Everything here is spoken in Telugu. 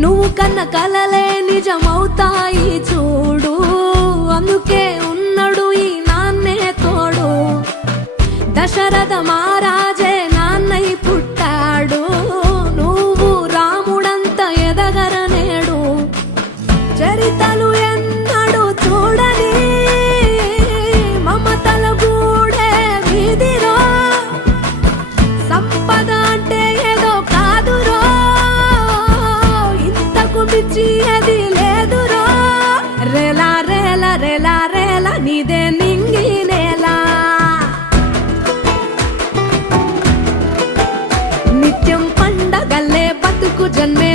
నువ్వు కన్న కలలే నిజమవుతాయి చూడు, అందుకే ఉన్నడు ఈ నాన్నే తోడు. దశరథ మహారాజే నాన్నై పుట్టాడు, నువ్వు రాముడంత ఎదగరనేడు. చరితలు ఎన్నడు చూడని మమతల గూడే వీధిలో, సంపద అంటే ఏదో కాదురో, ఇంతకు మించి అది లేదురో. రేలా రేలా రేలా రేలా నీదే నింగి నేలా, నిత్యం పండగల్లే బతుకు జన్మే